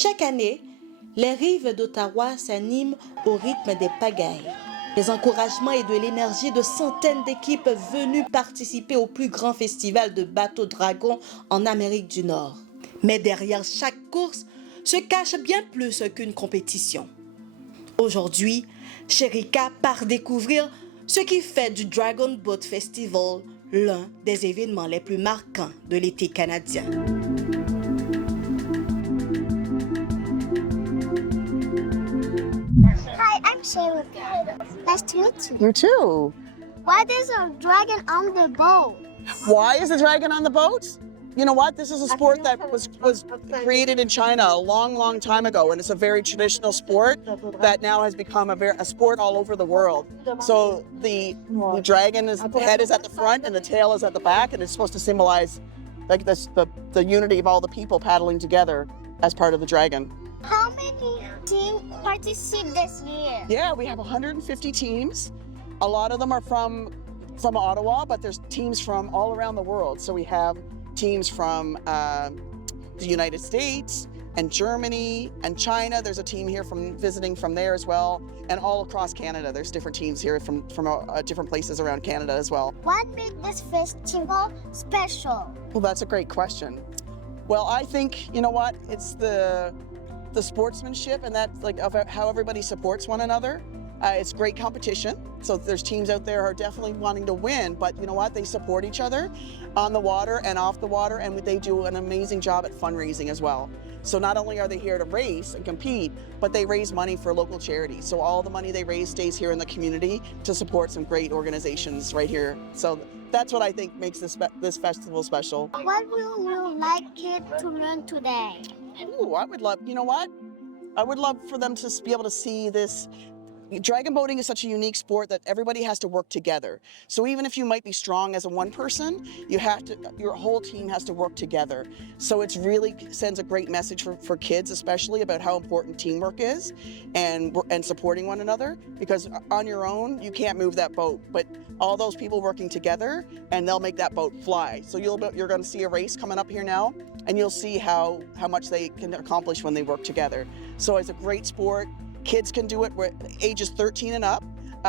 Chaque année, les rives d'Ottawa s'animent au rythme des pagailles, des encouragements et de l'énergie de centaines d'équipes venues participer au plus grand festival de bateaux dragons en Amérique du Nord. Mais derrière chaque course se cache bien plus qu'une compétition. Aujourd'hui, Sherika part découvrir ce qui fait du Dragon Boat Festival l'un des événements les plus marquants de l'été canadien. Hi, I'm Sherika. Nice to meet you. You too. Why there's a dragon on the boat? Why is the dragon on the boat? You know what? This is a sport that was created in China a long time ago, and it's a very traditional sport that now has become a sport all over the world. So the dragon the head is at the front and the tail is at the back, and it's supposed to symbolize like the unity of all the people paddling together as part of the dragon. How many teams participate this year? Yeah, we have 150 teams. A lot of them are from Ottawa, but there's teams from all around the world. So we have teams from the United States and Germany and China. There's a team here visiting from there as well, and all across Canada. There's different teams here from different places around Canada as well. What made this festival special? Well, that's a great question. Well, I think, you know what, it's the sportsmanship and that like of how everybody supports one another. It's great competition. So there's teams out there who are definitely wanting to win, but you know what? They support each other on the water and off the water, and they do an amazing job at fundraising as well. So not only are they here to race and compete, but they raise money for local charities. So all the money they raise stays here in the community to support some great organizations right here. So that's what I think makes this festival special. What will you like kids to learn today? Ooh, I would love, you know what? I would love for them to be able to see this. Dragon boating is such a unique sport that everybody has to work together. So even if you might be strong as a one person, your whole team has to work together. So it really sends a great message for kids, especially about how important teamwork is and supporting one another, because on your own, you can't move that boat, but all those people working together and they'll make that boat fly. So you're going to see a race coming up here now, and you'll see how much they can accomplish when they work together. So it's a great sport. Kids can do it. We're ages 13 and up.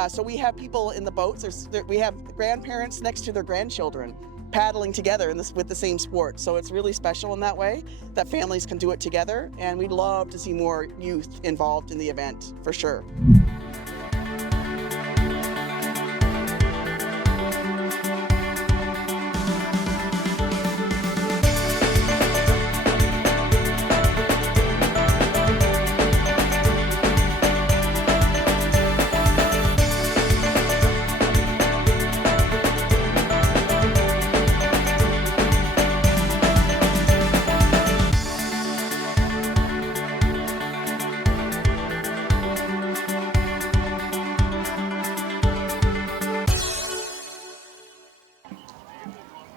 So we have people in the boats. We have grandparents next to their grandchildren paddling together with the same sport. So it's really special in that way that families can do it together. And we'd love to see more youth involved in the event, for sure.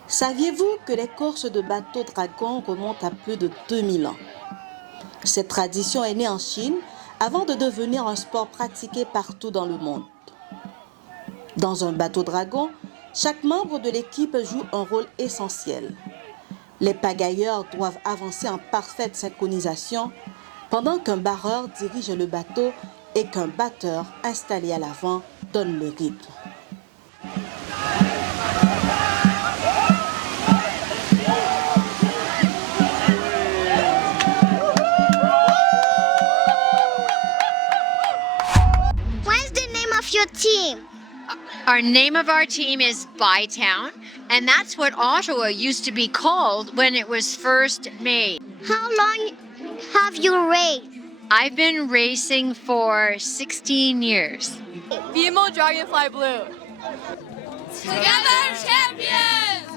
Saviez-vous que les courses de bateaux dragons remontent à plus de 2000 ans? Cette tradition est née en Chine avant de devenir un sport pratiqué partout dans le monde. Dans un bateau dragon, chaque membre de l'équipe joue un rôle essentiel. Les pagailleurs doivent avancer en parfaite synchronisation pendant qu'un barreur dirige le bateau et qu'un batteur installé à l'avant donne le rythme. Your team? Our name of our team is Bytown, and that's what Ottawa used to be called when it was first made. How long have you raced? I've been racing for 16 years. BMO Dragonfly Blue. Together champions!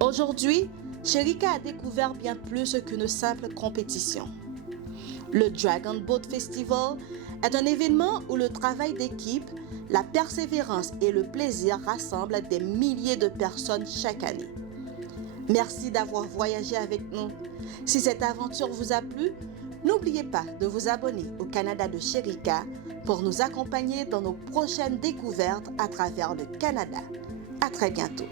Aujourd'hui, Sherika a découvert bien plus qu'une simple compétition. Le Dragon Boat Festival est un événement où le travail d'équipe, la persévérance et le plaisir rassemblent des milliers de personnes chaque année. Merci d'avoir voyagé avec nous. Si cette aventure vous a plu, n'oubliez pas de vous abonner au Canada de Sherika pour nous accompagner dans nos prochaines découvertes à travers le Canada. À très bientôt.